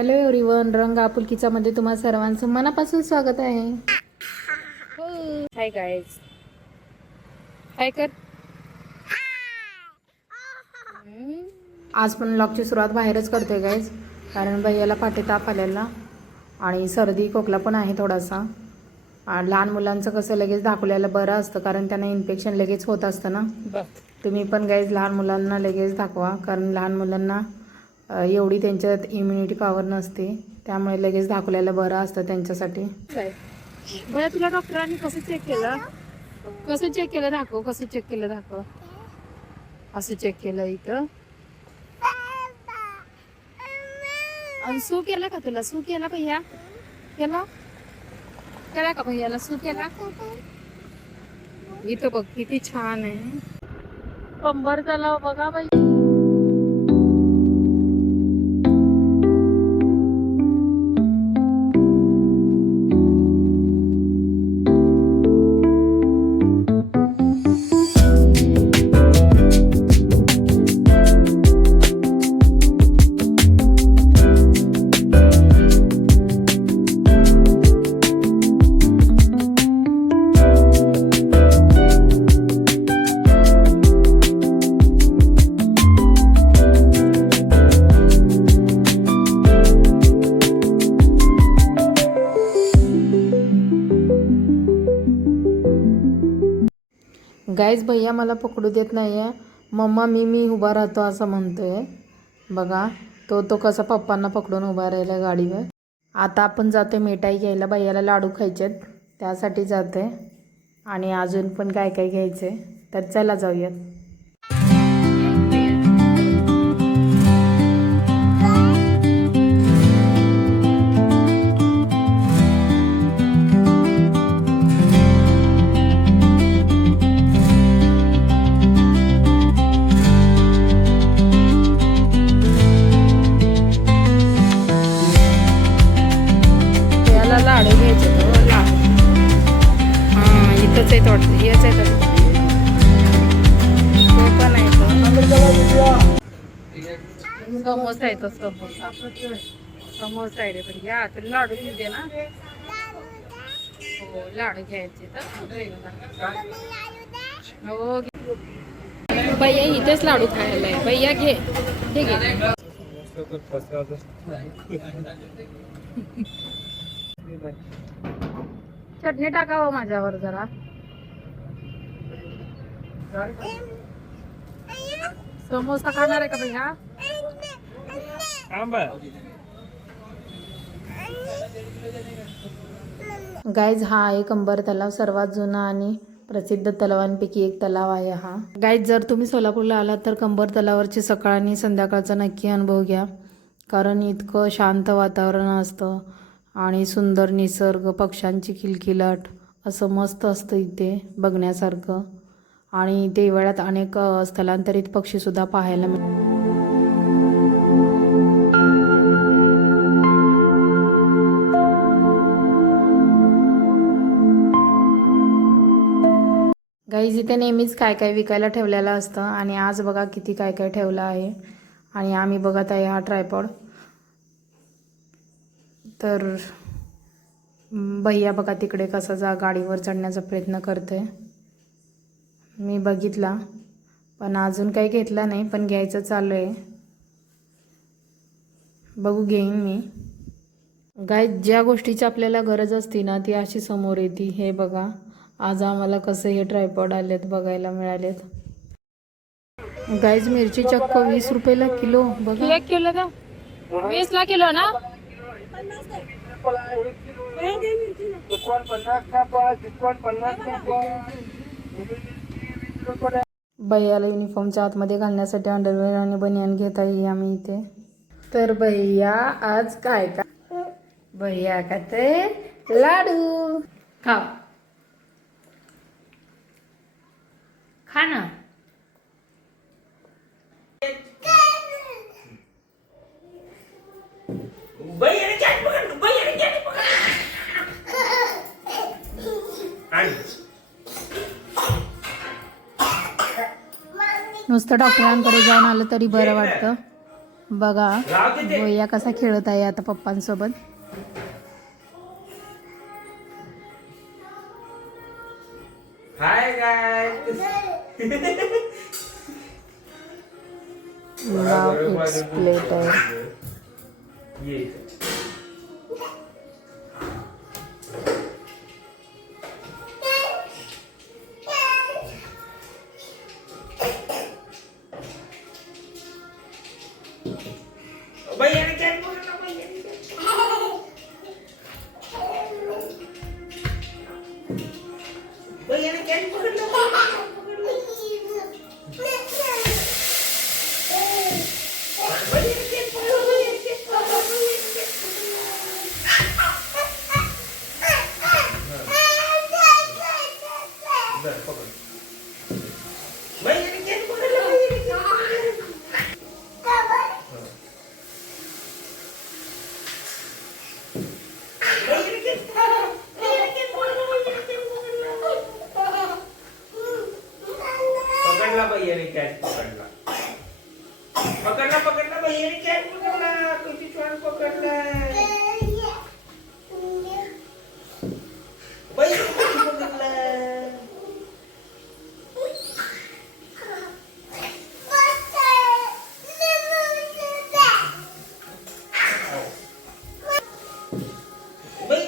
Hello everyone, रंग आपुलकीचा मध्ये तुम्हा सर्वांचं मनापासून स्वागत आहे. हाय गाईज, हाय कर. आज पण व्लॉगची सुरुवात बाहेरच करतोय गाईज, कारण भैयाला पाठी ताप आलेला आणि सर्दी खोकला पण आहे थोडासा. लहान मुलांचं कसं लगेच दाखवल्याला बरं असतं, कारण त्यांना इन्फेक्शन लगेच होत असतं ना. तुम्ही पण गाईज लहान मुलांना लगेच दाखवा, कारण लहान मुलांना एवढी त्यांच्यात इम्युनिटी पॉवर नसते, त्यामुळे लगेच दाखवल्याला बरं असतं त्यांच्यासाठी. बरं, तुला डॉक्टरांनी कसं चेक केलं? कसं चेक केलं दाखव, कसं चेक केलं दाखव. असं चेक केलं इथं. सू केला का तुला? सू केला भैया? केला केला का भैयाला? सू केला? इथं बघ किती छान आहे. कंबर तलाव बघा बाई. गाईज भैया मला पकडू देत नाही आहे. मम्मा मी उभा राहतो असं म्हणतोय. बघा तो कसा पप्पांना पकडून उभा राहिला गाडीवर. आता आपण जातो मिठाई घ्यायला. भैयाला लाडू खायचेत, त्यासाठी जाते. आणि अजून पण काय काय घ्यायचं आहे, तर चला जाऊयात. लाडू घ्यायचे तो लाडू. हां, इथंच आहे थोडं, हेच आहे तो पण आहे. तो समोसा आहे, तो समोसा आहे रे भैया. तर लाडू घेते ना. हो, लाडू घ्यायचे तर हो. भैया इथेच लाडू खायला आहे. भैया घे, हे घे. चटणी टाकावं माझ्यावर जरा. समोसा खाणार आहे का भैया? गाईज हा आहे कंबर तलाव, सर्वात जुना आणि प्रसिद्ध तलावांपैकी एक तलाव आहे हा. गाईज जर तुम्ही सोलापूरला आलात तर कंबर तलावावरची सकाळ आणि संध्याकाळचा नक्की अनुभव घ्या, कारण इतकं शांत वातावरण असतं आणि सुंदर निसर्ग, पक्ष्यांची किलकिलाट असं मस्त असतं इथे बघण्यासारखं. आणि इथे हिवाळ्यात अनेक स्थलांतरित पक्षीसुद्धा पाहायला मिळतात. गाईज इथे नेहमीच काय काय विकायला ठेवलेलं असतं, आणि आज बघा किती काय काय ठेवलं आहे. आणि आम्ही बघत आहे हा ट्रायपॉड. तर भैया बघा तिकडे कसा गाडीवर चढण्याचा प्रयत्न करतोय. मी बघितला पण अजून काही घेतला नाही, पण घ्यायचं चालू आहे. बघू, घेईन मी. गाईज ज्या गोष्टीची आपल्याला गरज असते ना, ती अशी समोर येते. हे बघा, आज आम्हाला कसं हे ट्रायपॉड आलेत बघायला मिळालेत. गाईज मिरची चक्क 20 रुपयाला किलो. बघा, 1 किलो का 20 ला किलो ना. भैयाला युनिफॉर्मच्या आतमध्ये घालण्यासाठी अंडरवेअर आणि बनियान घेत आहे आम्ही इथे. तर भैया आज काय का भैया खाते लाडू. खा खा ना. नुसतं डॉक्टरांकडे जाऊन आलं तरी बरं वाटतं. बघा भैया कसा खेळत आहे आता पप्पांसोबत. Hi guys. प्लेट आहे. ये भैया ने क्या पकड़ा, भैया ने क्या पकड़ा. पकड़ला भैया ने कैच पकड़ला. पकड़ला पकड़ला भैया ने कैच पकड़ला. तुझी छुआन पकड़ला. भैया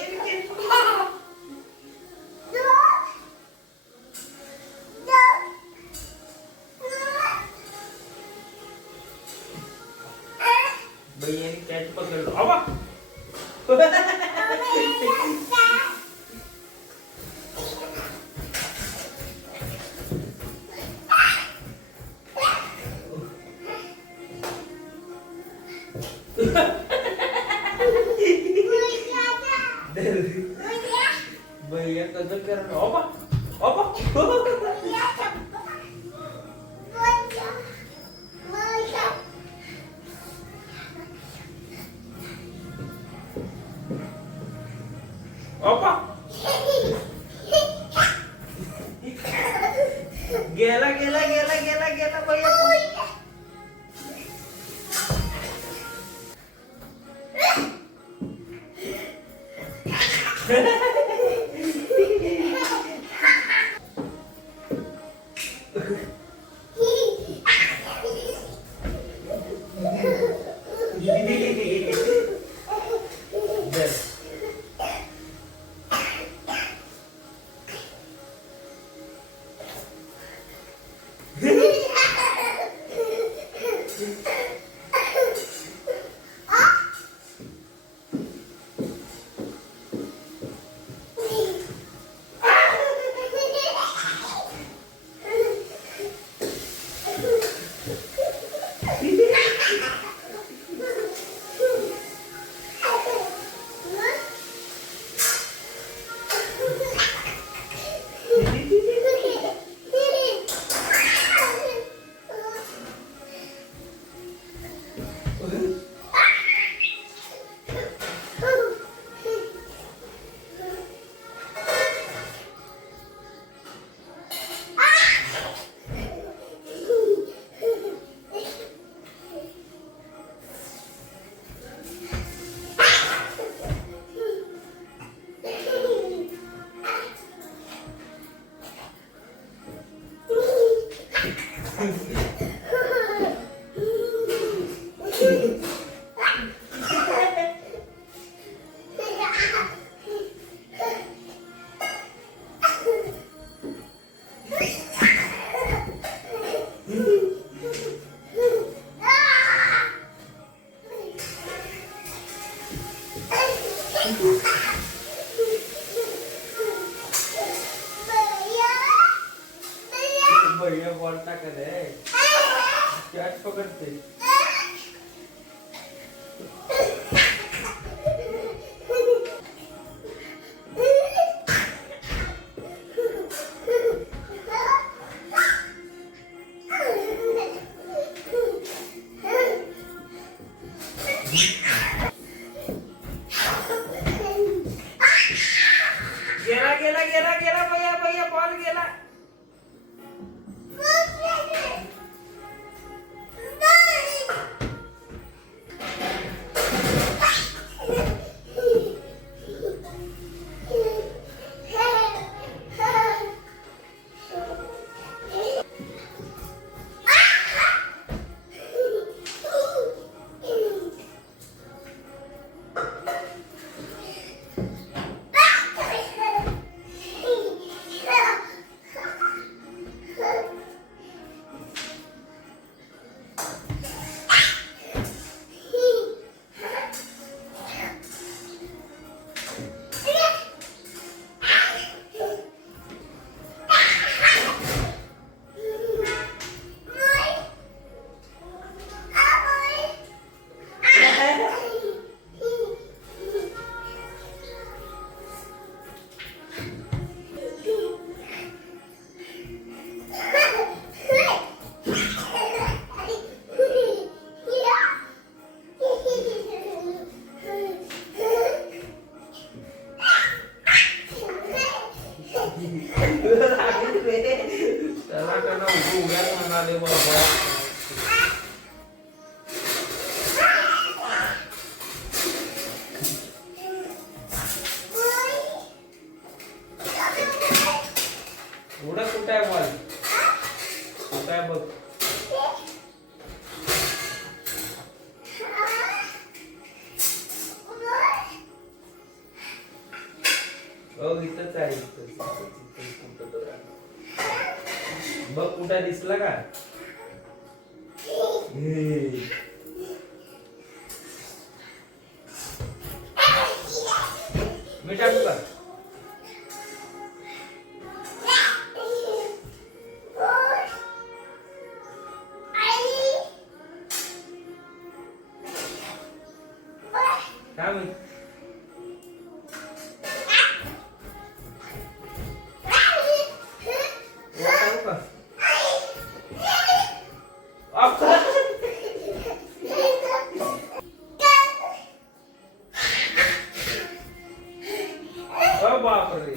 ने कैच पकड़ला. भैया ने कैच पकड़ लो. आवा. भैया कसं करणार. आवा आवा. ओपा गेला गेला गेला गेला गेला भैया. भैया बॉल टाकत आहे. कॅच पकडते. आले बाबा. एवढा कुठं आहे बॉल? कुठं आहे बघ. हो इथंच आहे, इथंच कुठं तर आहे. बघ कुठं दिसला का? हे. मी टाकू का? काय माहित? टाकू का? बापरे.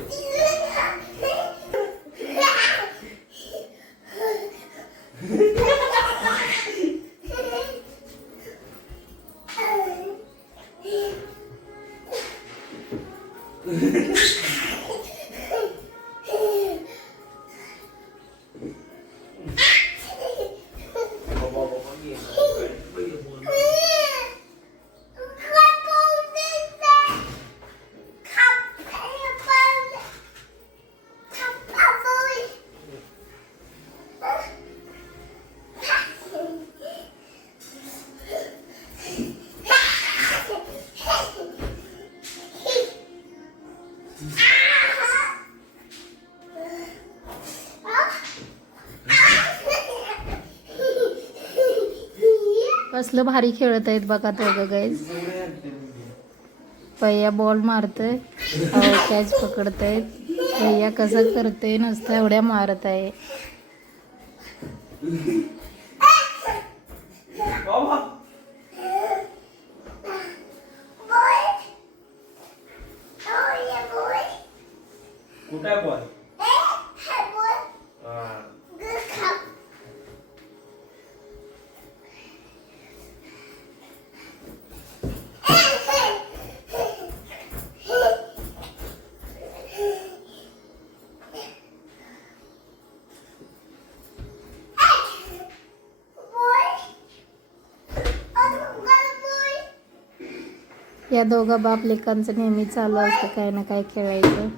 कसलं भारी खेळत आहेत बघा दोघं गाईज. भैया बॉल मारतोय, कॅच पकडतायत. भैया कसं करतोय, नुसतं एवढ्या मारत आहे. कुठं आहे बॉल? या दोघा बाप लेकांचं नेहमी चालू असतं काय ना काय खेळायचं.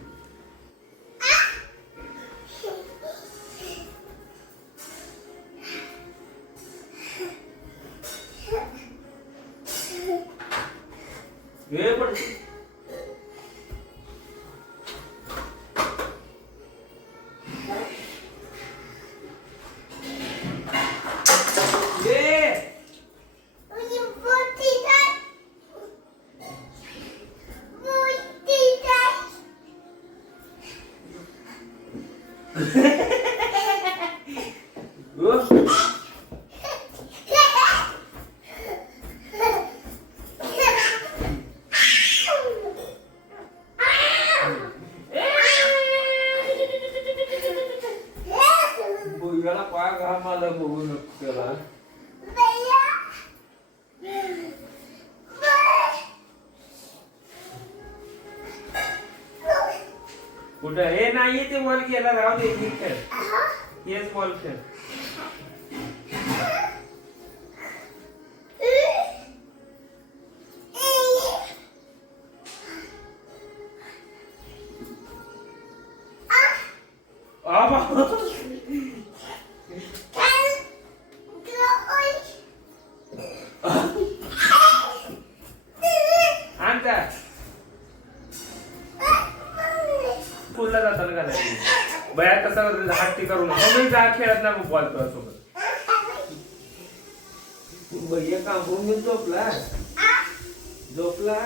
याला पाय घामाला बघू नको त्याला. कुठं हे नाही ते बॉल गेला, राहू दे. हे खेळ, हेच बॉल खेळ. स्कूलला जाताना का बया तसा हट्टी करू नका. जा खेळत ना बॉल सोबत. भैया कांबरून घेऊन झोपला झोपला.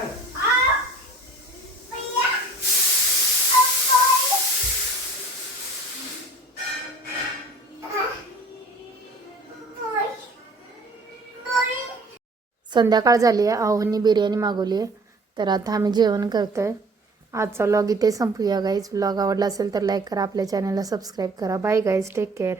संध्याकाळ झाली आहे. आहोंनी बिर्याणी मागवली आहे, तर आता आम्ही जेवण करतोय. आजचा व्लॉग इथे संपूया गाईज. व्लॉग आवडला असेल तर लाईक करा, आपल्या चॅनलला सबस्क्राईब करा. Bye guys, take care.